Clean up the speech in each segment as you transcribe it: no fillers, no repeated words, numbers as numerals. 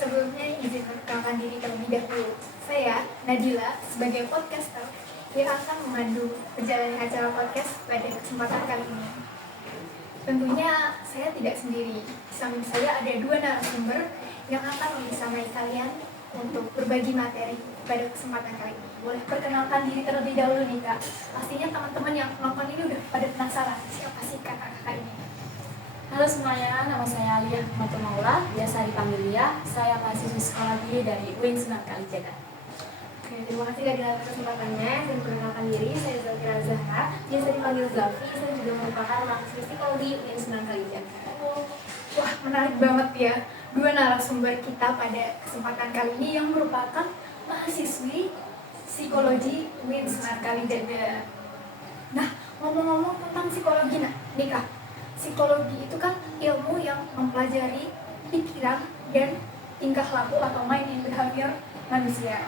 Sebelumnya izin memperkenalkan diri terlebih dahulu. Saya, Nadila, sebagai podcaster yang akan memandu perjalanan acara podcast pada kesempatan kali ini. Tentunya saya tidak sendiri. Di samping saya ada dua narasumber yang akan membersamai kalian untuk berbagi materi pada kesempatan kali ini. Boleh perkenalkan diri terlebih dahulu nih Kak. Pastinya teman-teman yang nonton ini udah pada penasaran siapa sih kakak-kakak ini. Halo semuanya, nama saya Alia Ahmad Maula, biasa dipanggil Lia. Saya mahasiswa sekolah tinggi dari UIN Sunan Kalijaga. Oke, terima kasih Kak Dila atas kesempatannya. Saya memperkenalkan diri, saya Zafira Zahra, biasa dipanggil Zafi. Saya juga merupakan mahasiswa psikologi UIN Sunan Kalijaga. Wah, menarik banget ya. Dua narasumber kita pada kesempatan kali ini yang merupakan mahasiswi psikologi UIN Sunan Kalijaga. Nah, ngomong-ngomong tentang psikologi, nih Kak. Psikologi itu kan ilmu yang mempelajari pikiran dan tingkah laku atau mind and behavior manusia.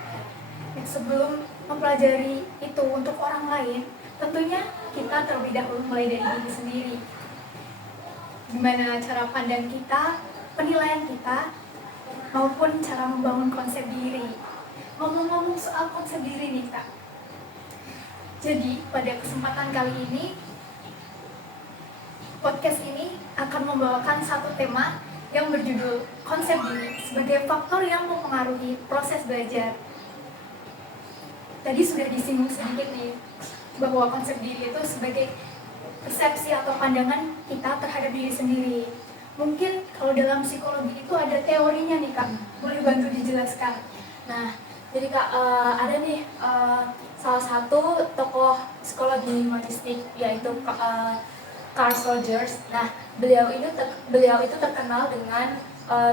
Sebelum mempelajari itu untuk orang lain, tentunya kita terlebih dahulu mulai dari diri sendiri. Gimana cara pandang kita, penilaian kita, maupun cara membangun konsep diri. Ngomong-ngomong soal konsep diri nih Kak. Jadi pada kesempatan kali ini, podcast ini akan membawakan satu tema yang berjudul konsep diri sebagai faktor yang mempengaruhi proses belajar. Tadi sudah disinggung sedikit nih bahwa konsep diri itu sebagai persepsi atau pandangan kita terhadap diri sendiri. Mungkin kalau dalam psikologi itu ada teorinya nih Kak, boleh bantu dijelaskan? Nah, jadi Kak, ada nih salah satu tokoh psikologi humanistik yaitu Carl Rogers. Nah, beliau itu terkenal dengan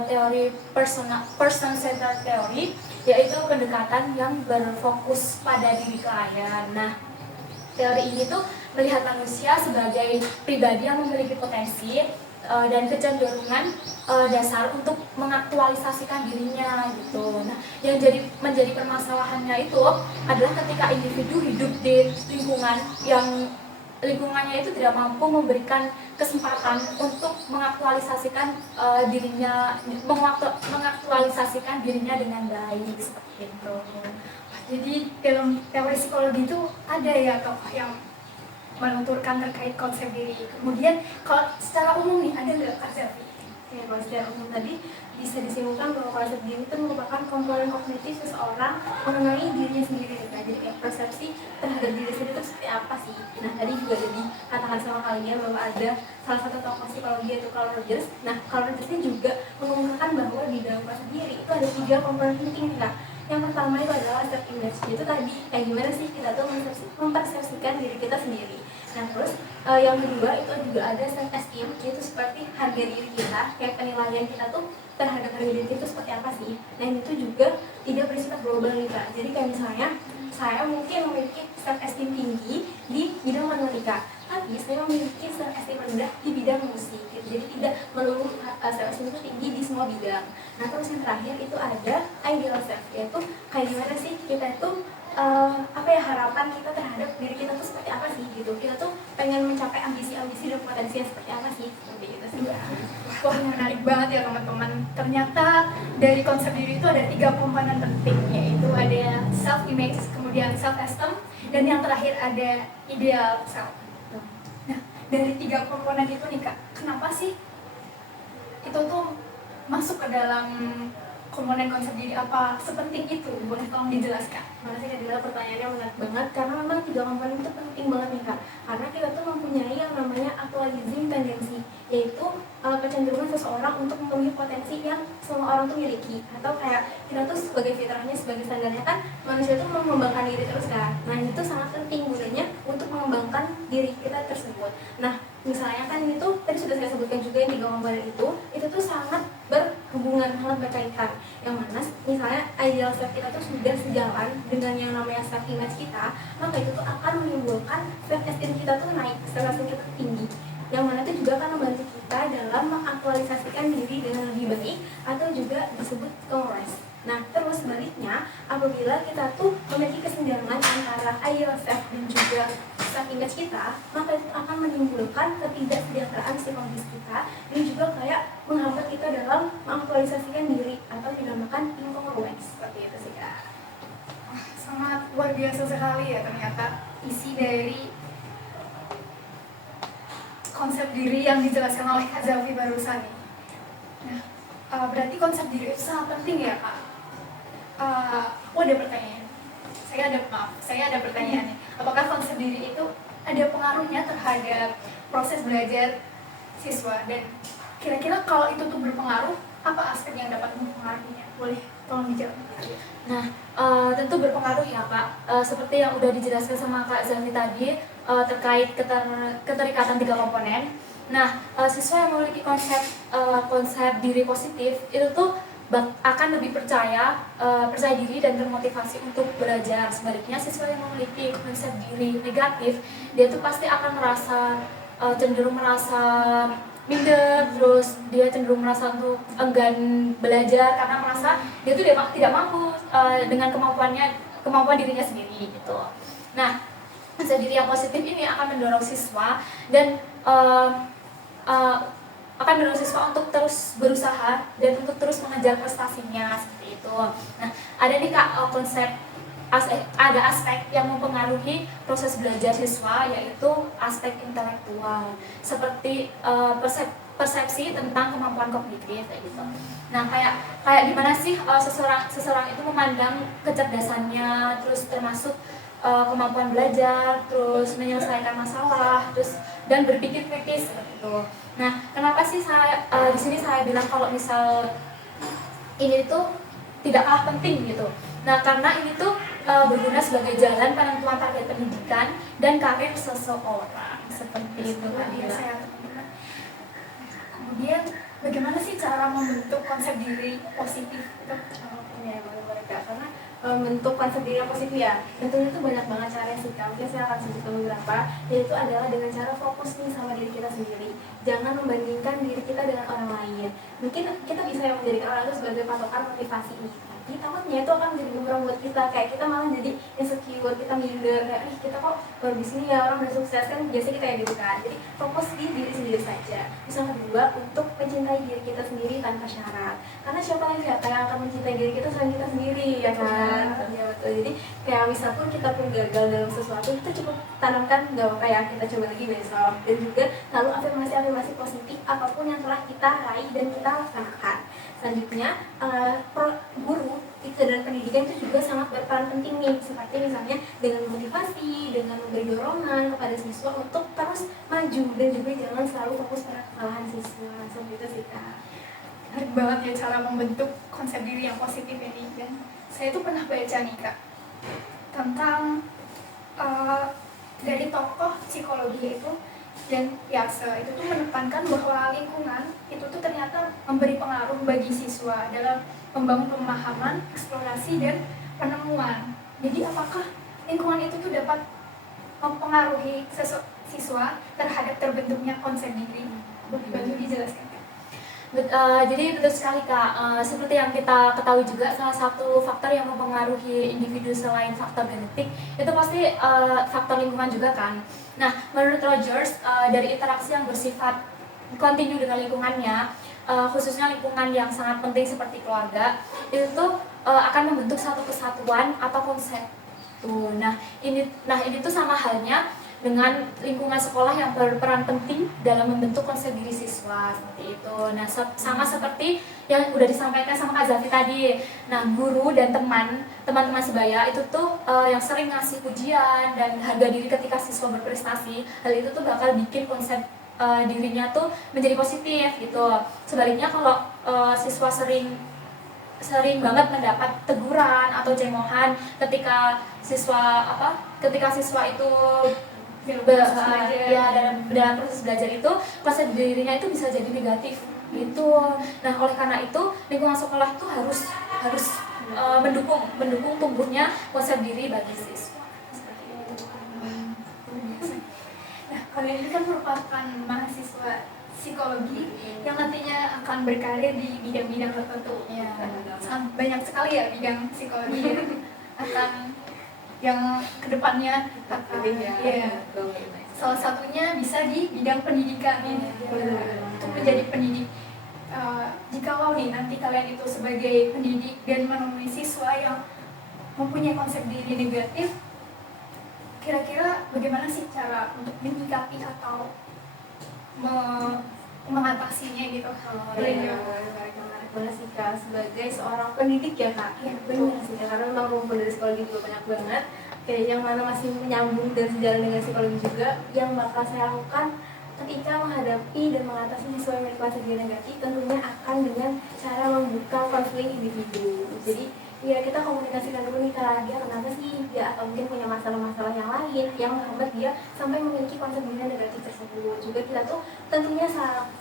teori person-centered theory, yaitu pendekatan yang berfokus pada diri klien. Nah, teori ini tuh melihat manusia sebagai pribadi yang memiliki potensi dan kecenderungan dasar untuk mengaktualisasikan dirinya gitu. Nah, yang menjadi permasalahannya itu adalah ketika individu hidup di lingkungannya itu tidak mampu memberikan kesempatan untuk mengaktualisasikan dirinya dengan baik seperti itu. Jadi dalam teori psikologi itu ada ya tokoh yang menuturkan terkait konsep diri. Kemudian kalau secara umum nih ada nggak Kak Zafi? Oke, kalau secara umum tadi bisa disimpulkan bahwa konsep diri itu merupakan komponen kognitif seseorang mengenai dirinya sendiri. Jadi kayak persepsi terhadap diri sendiri itu seperti apa sih? Nah, tadi juga ada dikatakan sama kalian bahwa ada salah satu tokoh psikologi yaitu Carl Rogers. Nah, Carl Rogers ini juga mengungkapkan bahwa di dalam konsep diri itu ada 3 komponen penting nih Kak. Yang pertama itu adalah self image, itu tadi kayak gimana sih kita tuh mempersepsikan diri kita sendiri. Nah terus yang kedua itu juga ada self esteem, itu seperti harga diri kita, kayak penilaian kita tuh terhadap harga diri itu seperti apa sih. Nah itu juga tidak bersifat global nih Kak. Jadi kayak misalnya saya mungkin memiliki self esteem tinggi di bidang matematika, tapi saya memiliki self esteem rendah di bidang musik gitu. Jadi tidak melulu self esteem itu tinggi di semua bidang. Nah terus yang terakhir itu ada ideal self, yaitu kayak gimana sih kita itu harapan kita terhadap diri kita tuh seperti apa sih gitu. Kita tuh pengen mencapai ambisi-ambisi dan potensi yang seperti apa sih, seperti itu sih. Wah, menarik banget ya teman-teman. Ternyata dari konsep diri itu ada 3 komponen penting, yaitu ada self image, kemudian self esteem, dan yang terakhir ada ideal self. Nah, dari 3 komponen itu nih Kak, kenapa sih itu tuh masuk ke dalam komponen konsep diri, apa sepenting itu? Boleh tolong dijelaskan? Makasih Kak Dila, pertanyaannya menarik banget karena memang 3 komponen itu penting banget nih Kak. Karena kita tuh mempunyai yang namanya actualizing tendency, yaitu kecenderungan seseorang untuk memenuhi potensi yang semua orang tuh miliki. Atau kayak kita tuh sebagai fitrahnya, sebagai standarnya kan manusia tuh mengembangkan diri terus kan. Nah itu sangat penting gunanya untuk mengembangkan diri kita tersebut. Nah misalnya kan itu tadi sudah saya sebutkan juga yang 3 komponen itu tuh sangat berhubungan, sangat berkaitan. Yang mana misalnya ideal self kita tuh sudah sejalan dengan yang namanya self image kita, maka itu tuh akan menimbulkan self esteem kita tuh naik, self esteem kita tinggi. Yang mana itu juga akan membantu kita dalam mengaktualisasikan diri dengan lebih baik atau juga disebut kongres. Nah, terus sebaliknya, apabila kita tuh memiliki kesenjangan antara ideal self dan juga self image kita, maka itu akan menimbulkan ketidaksejahteraan psikologis kita dan juga kayak menghambat kita dalam mengaktualisasikan diri atau menggunakan incongruence seperti itu sih Kak. Sangat luar biasa sekali ya ternyata isi dari konsep diri yang dijelaskan oleh Kak Zalfi barusan nih. Nah, berarti konsep diri itu sangat penting ya Kak. Aku ada pertanyaan. Saya ada pertanyaan nih. Apakah konsep diri itu ada pengaruhnya terhadap proses belajar siswa, dan kira-kira kalau itu tuh berpengaruh, apa aspek yang dapat mempengaruhinya? Boleh tolong dijawab. Nah, tentu berpengaruh ya Kak. Seperti yang udah dijelaskan sama Kak Zalfi tadi, terkait keterikatan 3 komponen. Nah, siswa yang memiliki konsep diri positif itu tuh akan lebih percaya diri dan termotivasi untuk belajar. Sebaliknya, siswa yang memiliki konsep diri negatif, dia tuh pasti akan cenderung merasa minder, terus dia cenderung merasa untuk enggan belajar karena merasa dia tuh tidak mampu dengan kemampuan dirinya sendiri gitu. Nah, konsep diri yang positif ini akan mendorong siswa dan akan mendorong siswa untuk terus berusaha dan untuk terus mengejar prestasinya seperti itu. Nah, ada nih Kak ada aspek yang mempengaruhi proses belajar siswa, yaitu aspek intelektual seperti persepsi tentang kemampuan kognitif kayak gitu. Nah, kayak gimana sih seseorang itu memandang kecerdasannya, terus termasuk kemampuan belajar, terus menyelesaikan masalah, terus dan berpikir kritis seperti itu. Nah, kenapa sih di sini saya bilang kalau misal ini tuh tidak kalah penting gitu. Nah, karena ini tuh berguna sebagai jalan penentuan target pendidikan dan karir seseorang seperti itu kan ya. Kemudian bagaimana sih cara membentuk konsep diri positif itu? Ya, boleh Kak, karena bentuk konsep diri yang positif ya, tentunya itu banyak banget cara sih Kak. Mungkin saya akan sebutkan beberapa, yaitu adalah dengan cara fokus nih sama diri kita sendiri. Jangan membandingkan diri kita dengan orang lain. Mungkin kita bisa menjadikan orang itu sebagai patokan motivasi nih, tapi takutnya itu akan menjadi bumerang buat kita. Kayak kita malah jadi insecure, kita minder, kayak kita kok baru di sini ya, orang udah sukses kan, biasanya kita yang gitu kan. Jadi fokus di diri sendiri saja. Terus yang kedua, untuk mencintai diri kita sendiri tanpa syarat. Karena siapa lagi ya yang akan mencintai diri kita selain kita sendiri ya kan? Ya betul. Jadi kayak misal pun kita pun gagal dalam sesuatu, kita cukup tanamkan nggak apa-apa ya, kita coba lagi besok. Dan juga lalu afirmasi positif apapun yang telah kita raih dan kita laksanakan. Selanjutnya, guru dan pendidikan itu juga sangat berperan penting nih, seperti misalnya dengan motivasi, dengan memberi dorongan kepada siswa untuk terus maju, dan juga jangan selalu fokus pada kesalahan siswa. Seperti itu sih Kak. Menarik banget ya cara membentuk konsep diri yang positif ini. Dan saya tuh pernah baca nih Kak tentang dari tokoh psikologi itu, dan Yase itu tuh menekankan bahwa lingkungan itu tuh ternyata memberi pengaruh bagi siswa dalam membangun pemahaman, eksplorasi, dan penemuan. Jadi apakah lingkungan itu tuh dapat mempengaruhi siswa terhadap terbentuknya konsep diri? Boleh dijelaskan? Jadi betul sekali Kak, seperti yang kita ketahui juga, salah satu faktor yang mempengaruhi individu selain faktor genetik itu pasti faktor lingkungan juga kan. Nah, menurut Rogers, dari interaksi yang bersifat kontinu dengan lingkungannya, khususnya lingkungan yang sangat penting seperti keluarga, itu tuh akan membentuk satu kesatuan atau konsep tuh. Nah ini tuh sama halnya dengan lingkungan sekolah yang berperan penting dalam membentuk konsep diri siswa seperti itu. Nah, sama seperti yang udah disampaikan sama Kak Zalfi tadi. Nah, guru dan teman-teman sebaya itu tuh yang sering ngasih pujian dan harga diri ketika siswa berprestasi. Hal itu tuh bakal bikin konsep dirinya tuh menjadi positif gitu. Sebaliknya kalau siswa sering banget mendapat teguran atau cemohan ketika siswa itu dalam proses belajar itu, konsep dirinya itu bisa jadi negatif gitu. Nah, oleh karena itu lingkungan sekolah itu harus mendukung tumbuhnya konsep diri bagi siswa. Nah, kalian ini kan merupakan mahasiswa psikologi yang nantinya akan berkarir di bidang-bidang tertentu. Ya, banyak sekali ya bidang psikologi yang akan yang kedepannya salah satunya bisa di bidang pendidikan ya. Untuk menjadi jikalau nih nanti kalian itu sebagai pendidik dan menemui siswa yang mempunyai konsep diri negatif, kira-kira bagaimana sih cara untuk menyikapi atau mengatasinya gitu? Menarik banget sih Kak, sebagai seorang pendidik ya Kak. Iya, Benar sih Kak, karena memang rumpun dari psikologi juga banyak banget. Kayak yang mana masih menyambung dan sejalan dengan psikologi juga, yang bakal saya lakukan ketika menghadapi dan mengatasi siswa yang memiliki konsep diri negatif, tentunya akan dengan cara membuka konseling individu. Jadi ya kita komunikasikan dulu nih Kak, dia kenapa sih dia atau mungkin punya masalah-masalah yang lain yang membuat dia sampai memiliki konsep diri negatif tersebut. Juga kita tuh tentunya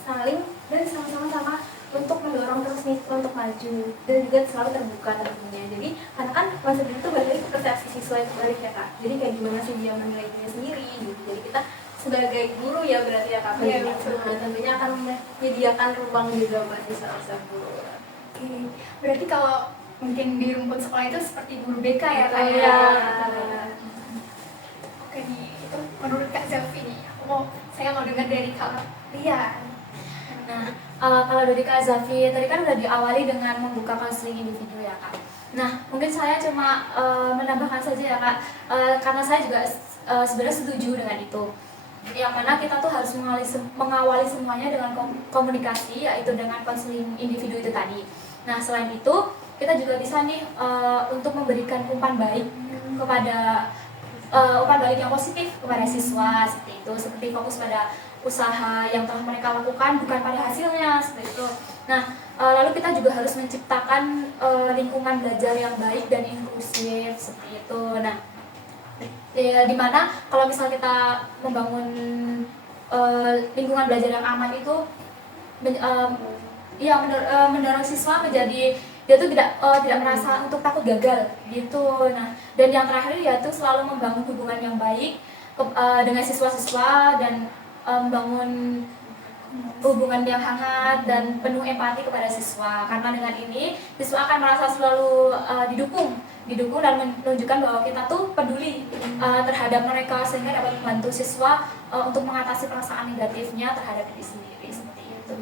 saling dan sama-sama untuk mendorong terus nih untuk maju dan juga selalu terbuka tentunya. Jadi karena kan konsep diri itu balik ke persepsi siswa itu balik ya Kak. Jadi kayak gimana sih dia menilai dirinya sendiri gitu. Jadi kita sebagai guru ya berarti ya Kak, tentunya akan menyediakan ruang juga buat siswa tersebut. Oke, berarti kalau mungkin di rumpun sekolah itu seperti guru BK ya Kak? Iya. Oke nih, itu menurut Kak Zafi nih, saya mau dengar dari Kak Lia. Nah, kalau dari Kak Zafi tadi kan udah diawali dengan membuka konseling individu ya Kak. Nah, mungkin saya cuma menambahkan saja ya Kak, karena saya juga sebenarnya setuju dengan itu. Yang mana kita tuh harus mengawali semuanya dengan komunikasi, yaitu dengan konseling individu itu tadi. Nah, selain itu kita juga bisa nih untuk memberikan umpan balik kepada umpan balik yang positif kepada siswa seperti itu, seperti fokus pada usaha yang telah mereka lakukan bukan pada hasilnya seperti itu. Nah, lalu kita juga harus menciptakan lingkungan belajar yang baik dan inklusif seperti itu. Nah, dimana kalau misal kita membangun lingkungan belajar yang aman itu mendorong siswa menjadi dia tuh tidak merasa untuk takut gagal gitu. Nah, dan yang terakhir yaitu selalu membangun hubungan yang baik dengan siswa-siswa dan membangun hubungan yang hangat dan penuh empati kepada siswa. Karena dengan ini siswa akan merasa selalu didukung dan menunjukkan bahwa kita tuh peduli terhadap mereka, sehingga dapat membantu siswa untuk mengatasi perasaan negatifnya terhadap diri sendiri seperti itu.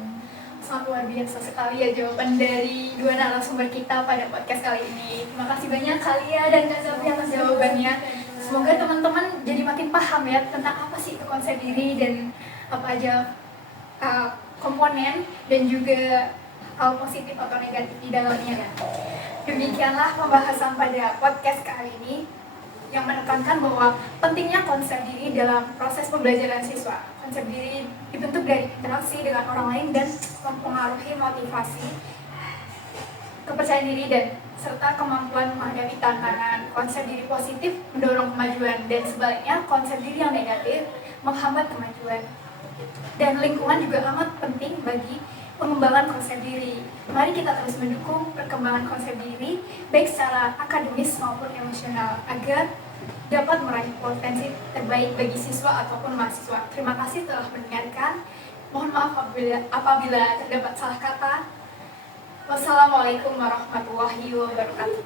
Sangat luar biasa sekali ya jawaban dari dua narasumber kita pada podcast kali ini. Terima kasih banyak Kak Lia dan Kak Zafi atas jawabannya. Semoga teman-teman jadi makin paham ya tentang apa sih itu konsep diri dan apa aja komponen dan juga hal positif atau negatif di dalamnya. Demikianlah pembahasan pada podcast kali ini yang menekankan bahwa pentingnya konsep diri dalam proses pembelajaran siswa. Konsep diri dibentuk dari interaksi dengan orang lain dan mempengaruhi motivasi, kepercayaan diri dan serta kemampuan menghadapi tantangan. Konsep diri positif mendorong kemajuan dan sebaliknya konsep diri yang negatif menghambat kemajuan. Dan lingkungan juga amat penting bagi pengembangan konsep diri. Mari kita terus mendukung perkembangan konsep diri baik secara akademis maupun emosional agar dapat meraih potensi terbaik bagi siswa ataupun mahasiswa. Terima kasih telah mendengarkan. Mohon maaf apabila terdapat salah kata. Wassalamualaikum warahmatullahi wabarakatuh.